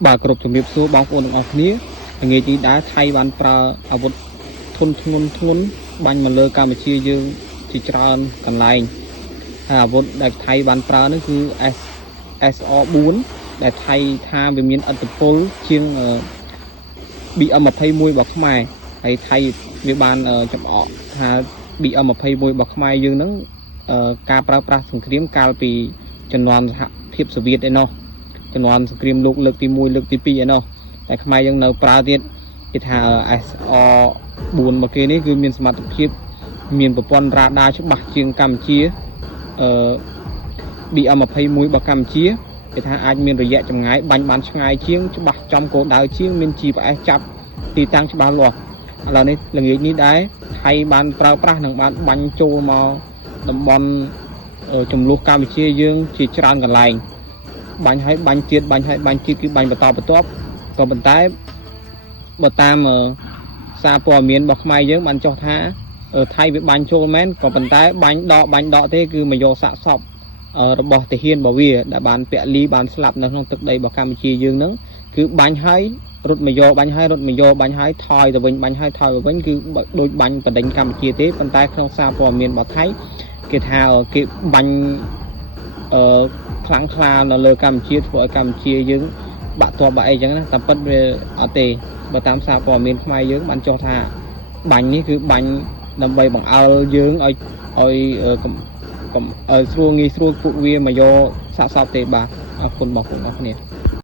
bà cột chuẩn bị số bóng ôn ngọc ní nghề chỉ đá thay bàn pra à vật thôn banh mà lơ Campuchia dương chỉ tròn còn lại à vật đại thay bàn pra nó cứ SO4 đại thay tha về miền Ấn Độ chiêng bị âm mập hay môi bọc mài hay thay về bàn chậm ọ ha bị âm mập hay môi bọc mài dương nó ca pra sừng kiếm ca bị chân hoàn thiệp Xô Viết đấy nó chân hoàn sừng kiếm lục lực tí môi lực tí pi đấy nóแต่ขมายยังនៅប្រើទៀតគេថា SO4 មកគេនេះគឺមានសមត្ថភាពមានប្រព័ន្ធរ៉ាដាច្បាស់ជាងកម្ពុជាBM21 របស់កម្ពុជាគេថាអាចមានរយៈចម្ងាយបាញ់បានឆ្ងាយជាងច្បាស់ចំគោលដៅជាងមាន GPS ចាប់ទីតាំងច្បាស់លាស់ឥឡូវនេះល្ងាចនេះដែរថៃបានប្រើប្រាស់នឹងបានបាញ់ចូលមកតំបន់ចំនួនកម្ពុជាយើងជាច្រើនកន្លែងបាញ់ឲ្យបាញ់ទៀតបាញ់ឲ្យបាញ់ទៀតគឺបាញ់បន្តបន្ទាប់ក៏ប៉ុន្តែបើតាមសារព័ត៌មានរបស់ខ្មែរយើងបានចុះថាថៃវាបាញ់ចូលមែនក៏ប៉ុន្តែបាញ់ដកទេគឺមកយកសាកសពរបស់ទាហានរបស់វាដែលបានពលីបានស្លាប់នៅក្នុងទឹកដីរបស់កម្ពុជាយើងហ្នឹងគឺបាញ់ឲ្យរត់មកយកបាញ់ឲ្យរត់មកយកបាញ់ឲ្យថយទៅវិញបាញ់ឲ្យថយទៅវិញគឺដូចបាញ់បដិញកម្ពុជាទេប៉ុន្តែក្នុងសារព័ត៌មានរបស់ថៃគេថាគេបាញ់ខ្លាំងខ្លានៅលើកម្ពុជាធ្វើឲ្យកម្ពុជាយើងបាក់តបអីចឹងណាតែពិតវាអត់ទេបើតាមសារព័ត៌មានខ្មែរយើងបានចុះថាបាញ់នេះគឺបាញ់ដើម្បីបង្អើលយើងឲ្យស្រួលងាយស្រួលពួកវាមកយកសាកសពទេបាទអរគុណបងប្អូនអរគ្នា